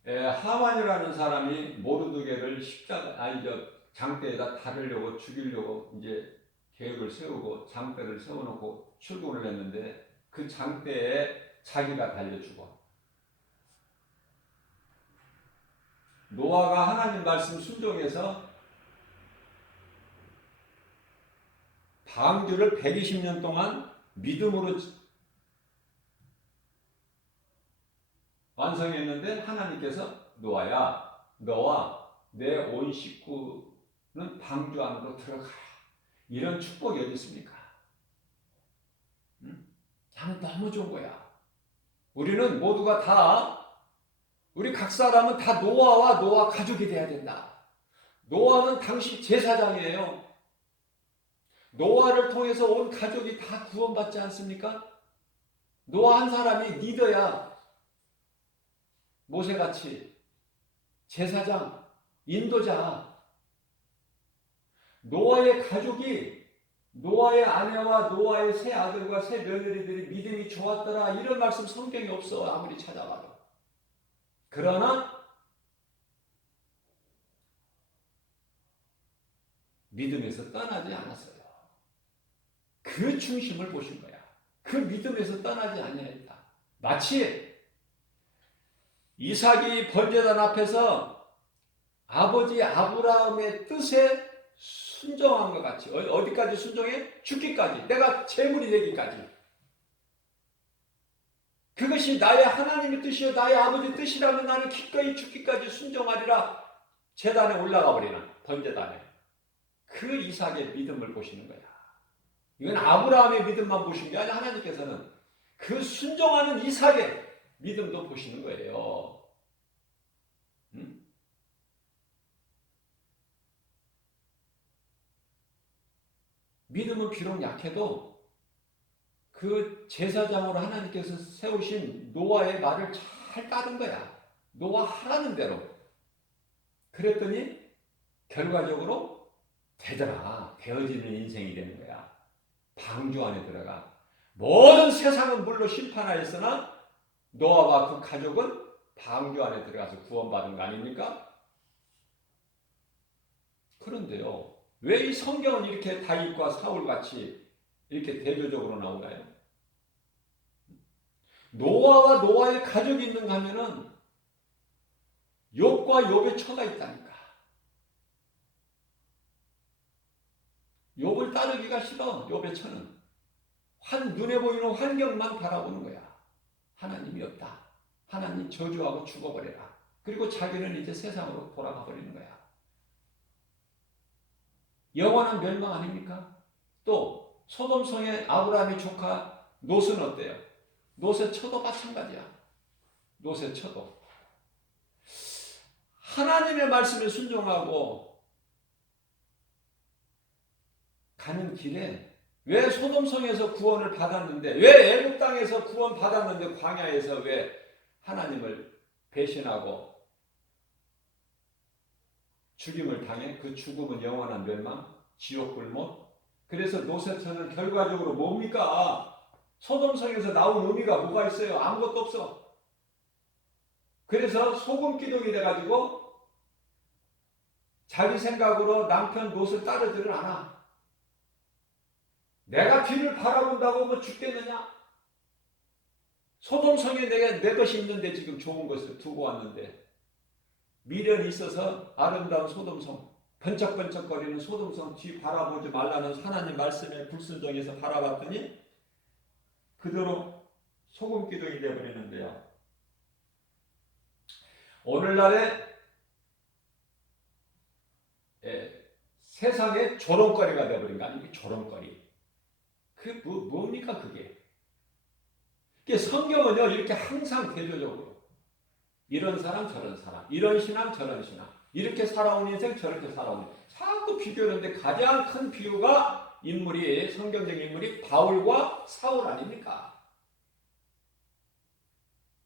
하만이라는 사람이 모르드게를 장대에다 달으려고 죽이려고 이제 계획을 세우고 장대를 세워놓고 출근을 했는데 그 장대에 자기가 달려 죽어. 노아가 하나님 말씀 순종해서 방주를 120년 동안 믿음으로 완성했는데 하나님께서 노아야, 너와 내 온 식구는 방주 안으로 들어가라. 이런 축복이 어디 있습니까? 응? 나는 너무 좋은 거야. 우리는 모두가 다, 우리 각 사람은 다 노아와 노아 가족이 돼야 된다. 노아는 당시 제사장이에요. 노아를 통해서 온 가족이 다 구원받지 않습니까? 노아 한 사람이 리더야. 모세같이 제사장, 인도자. 노아의 가족이, 노아의 아내와 노아의 세 아들과 세 며느리들이 믿음이 좋았더라, 이런 말씀 성경에 없어. 아무리 찾아봐도. 그러나 믿음에서 떠나지 않았어요. 그 중심을 보신 거야. 그 믿음에서 떠나지 아니했다. 마치 이삭이 번제단 앞에서 아버지 아브라함의 뜻에 순종한 것 같이. 어디까지 순종해? 죽기까지. 내가 제물이 되기까지. 그것이 나의 하나님의 뜻이요 나의 아버지 뜻이라면 나는 기꺼이 죽기까지 순종하리라. 제단에 올라가 버리는 번제단에. 그 이삭의 믿음을 보시는 거야. 이건 아브라함의 믿음만 보신 게 아니라 하나님께서는 그 순종하는 이삭의 믿음도 보시는 거예요. 믿음은 비록 약해도 그 제사장으로 하나님께서 세우신 노아의 말을 잘 따른 거야. 노아 하라는 대로. 그랬더니 결과적으로 되더라. 되어지는 인생이 되는 거야. 방주 안에 들어가. 모든 세상은 물로 심판하였으나 노아와 그 가족은 방주 안에 들어가서 구원받은 거 아닙니까? 그런데요, 왜 이 성경은 이렇게 다윗과 사울같이 이렇게 대조적으로 나오나요? 노아와 노아의 가족이 있는가 하면은 욥과 욥의 처가 있다니까. 욥을 따르기가 싫어. 욥의 처는 눈에 보이는 환경만 바라보는 거야. 하나님이 없다. 하나님 저주하고 죽어버려라. 그리고 자기는 이제 세상으로 돌아가 버리는 거야. 영원한 멸망 아닙니까? 또 소돔성의 아브라함의 조카 롯은 어때요? 롯의 처도 마찬가지야. 롯의 처도 하나님의 말씀에 순종하고 가는 길에 왜 소돔성에서 구원을 받았는데, 왜 애굽 땅에서 구원 받았는데 광야에서 왜 하나님을 배신하고 죽임을 당해? 그 죽음은 영원한 멸망, 지옥 불못. 그래서 롯의 처는 결과적으로 뭡니까? 소돔성에서 나온 의미가 뭐가 있어요? 아무것도 없어. 그래서 소금 기둥이 돼가지고 자기 생각으로 남편 롯을 따르지를 않아. 내가 뒤를 바라본다고 뭐 죽겠느냐? 소돔성에 내 것이 있는데 지금 좋은 것을 두고 왔는데, 미련이 있어서 아름다운 소돔성, 번쩍번쩍거리는 소돔성 뒤 바라보지 말라는 하나님 말씀에 불순종해서 바라봤더니 그대로 소금 기둥이 되어버리는데요. 오늘날의 세상의 조롱거리가 되어버린 거 아닙니까? 조롱거리. 뭡니까 그게? 성경은요 이렇게 항상 대조적으로 이런 사람 저런 사람, 이런 신앙 저런 신앙, 이렇게 살아온 인생 저렇게 살아온 인생 자꾸 비교하는데 가장 큰 비유가 성경적 인물이 바울과 사울 아닙니까?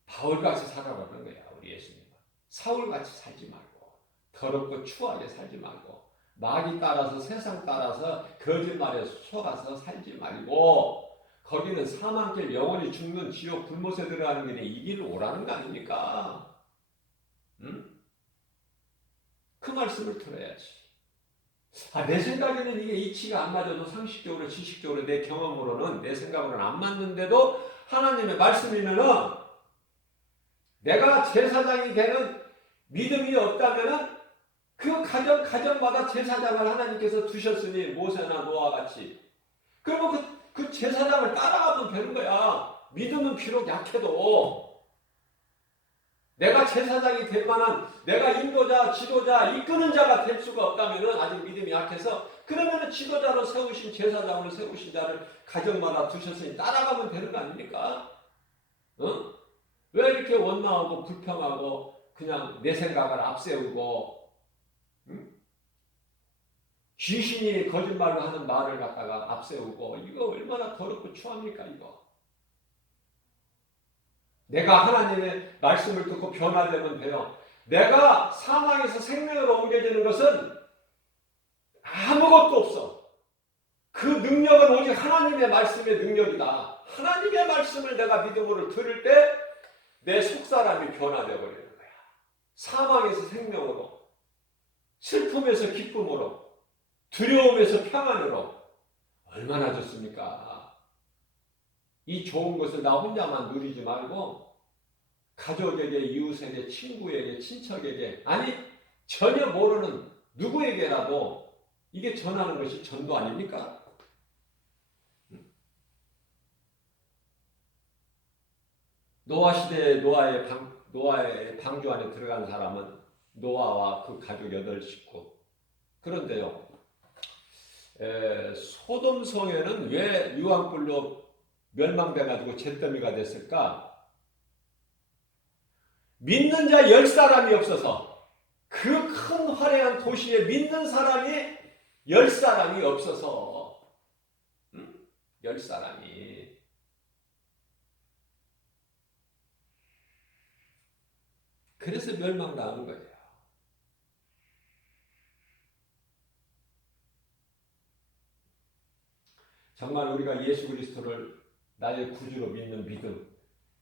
바울같이 살아가는 거야 우리 예수님은. 사울같이 살지 말고 더럽고 추하게 살지 말고 마귀 따라서 세상 따라서 거짓말에 속아서 살지 말고, 거기는 사망길 영원히 죽는 지옥 불못에 들어가는 길에 이 길을 오라는 거 아닙니까? 응? 그 말씀을 들어야지. 내 생각에는 이게 이치가 안 맞아도 상식적으로 지식적으로 내 경험으로는 내 생각으로는 안 맞는데도 하나님의 말씀이면은 내가 제사장이 되는 믿음이 없다면은 그 가정마다 제사장을 하나님께서 두셨으니 모세나 노아 같이 그러면 그 제사장을 따라가면 되는 거야. 믿음은 비록 약해도 내가 제사장이 될 만한 내가 인도자, 지도자, 이끄는 자가 될 수가 없다면 아직 믿음이 약해서 그러면 지도자로 세우신 제사장으로 세우신 자를 가정마다 두셨으니 따라가면 되는 거 아닙니까? 어? 왜 이렇게 원망하고 불평하고 그냥 내 생각을 앞세우고 응? 귀신이 거짓말로 하는 말을 갖다가 앞세우고 이거 얼마나 더럽고 추합니까 이거. 내가 하나님의 말씀을 듣고 변화되면 돼요. 내가 사망에서 생명으로 옮겨지는 것은 아무것도 없어. 그 능력은 오직 하나님의 말씀의 능력이다. 하나님의 말씀을 내가 믿음으로 들을 때 내 속사람이 변화되어 버리는 거야. 사망에서 생명으로, 슬픔에서 기쁨으로, 두려움에서 평안으로. 얼마나 좋습니까? 이 좋은 것을 나 혼자만 누리지 말고 가족에게, 이웃에게, 친구에게, 친척에게 아니 전혀 모르는 누구에게라도 이게 전하는 것이 전도 아닙니까? 노아 시대에 노아의 방주 안에 들어간 사람은 노아와 그 가족 8식구. 그런데요, 소돔 성에는 왜 유황불로 멸망돼가지고 잿더미가 됐을까? 믿는 자 10사람이 없어서 그 큰 화려한 도시에 믿는 사람이 10사람이 없어서 10사람이 그래서 멸망당한 거예요. 정말 우리가 예수 그리스도를 나의 구주로 믿는 믿음,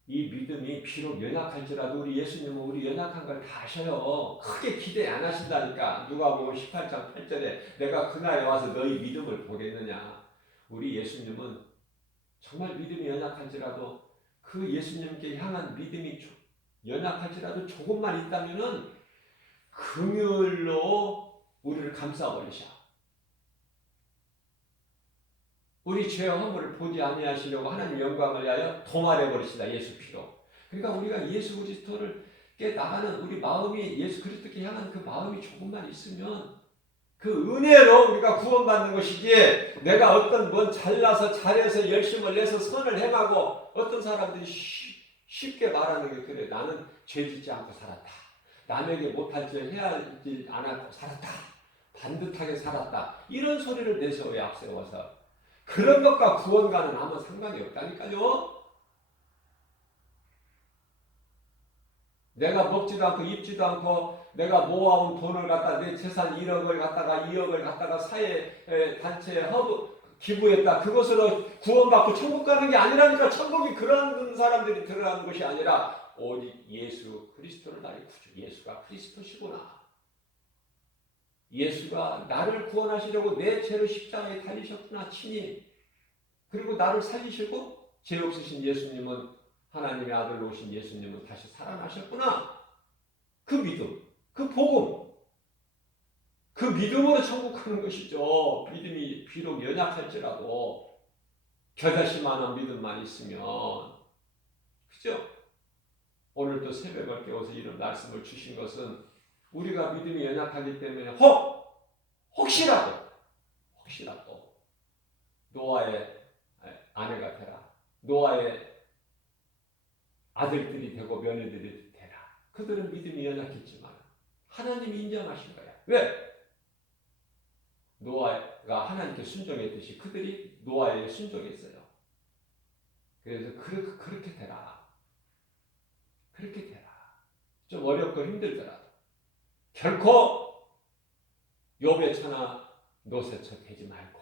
이 믿음이 비록 연약할지라도 우리 예수님은 우리 연약한 걸 다 아셔요. 크게 기대 안 하신다니까. 누가복음 18장 8절에 내가 그날에 와서 너희 믿음을 보겠느냐. 우리 예수님은 정말 믿음이 연약할지라도 그 예수님께 향한 믿음이 연약할지라도 조금만 있다면은 긍휼로 우리를 감싸버리셔. 우리 죄와 허물을 보지 아니하시려고 하나님 영광을 위하여 도말해 버리시다 예수 피로. 그러니까 우리가 예수 그리스도를께 나가는 우리 마음이 예수 그리스도께 향한 그 마음이 조금만 있으면 그 은혜로 우리가 구원받는 것이지 내가 어떤 뭔 잘나서 잘해서 열심을 내서 선을 행하고 어떤 사람들이 쉽게 말하는 게 그래. 나는 죄짓지 않고 살았다. 남에게 못할 짓 해야 하지 않았고 살았다. 반듯하게 살았다. 이런 소리를 내세워요. 앞세워서. 그런 것과 구원과는 아무 상관이 없다니까요. 내가 먹지도 않고 입지도 않고 내가 모아온 돈을 갖다 내 재산 1억을 갖다가 2억을 갖다가 사회 단체에 기부했다. 그것으로 구원받고 천국 가는 게 아니라니까. 천국이 그런 사람들이 들어가는 것이 아니라 오직 예수 그리스도를 나의 구주. 예수가 그리스도시구나. 예수가 나를 구원하시려고 내 죄로 십자가에 달리셨구나 친히. 그리고 나를 살리시고 죄 없으신 예수님은 하나님의 아들로 오신 예수님은 다시 살아나셨구나. 그 믿음, 그 복음, 그 믿음으로 천국 가는 것이죠. 믿음이 비록 연약할지라도 겨자씨만한 믿음만 있으면. 그죠? 오늘도 새벽을 깨워서 이런 말씀을 주신 것은 우리가 믿음이 연약하기 때문에 혹시라도 노아의 아내가 되라. 노아의 아들들이 되고 며느리들이 되라. 그들은 믿음이 연약했지만 하나님이 인정하신 거야. 왜? 노아가 하나님께 순종했듯이 그들이 노아에게 순종했어요. 그래서 그렇게 되라. 그렇게 되라. 좀 어렵고 힘들더라도 결코 욥의 처나 노새처 되지 말고.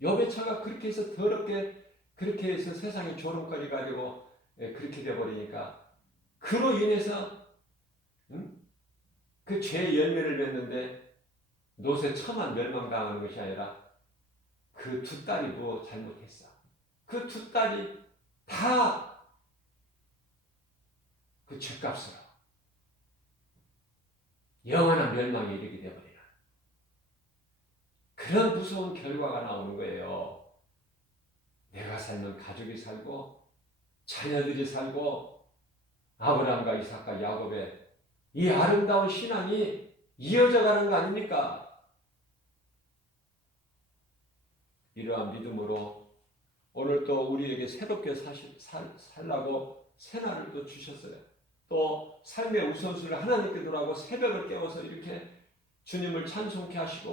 욥의 처가 그렇게 해서 더럽게 그렇게 해서 세상에 조롱거리 가지고 그렇게 되어버리니까 그로 인해서 그 죄의 열매를 맺는데 노새 처만 멸망당하는 것이 아니라 그 두 딸이 뭐 잘못했어. 그 두 딸이 다 그 죄값으로 영원한 멸망에 이르게 되어버리는 그런 무서운 결과가 나오는 거예요. 내가 살면 가족이 살고 자녀들이 살고 아브라함과 이삭과 야곱의 이 아름다운 신앙이 이어져 가는 거 아닙니까? 이러한 믿음으로 오늘 또 우리에게 새롭게 살라고 새날을 또 주셨어요. 또 삶의 우선순위를 하나님께 돌아가고 새벽을 깨워서 이렇게 주님을 찬송케 하시고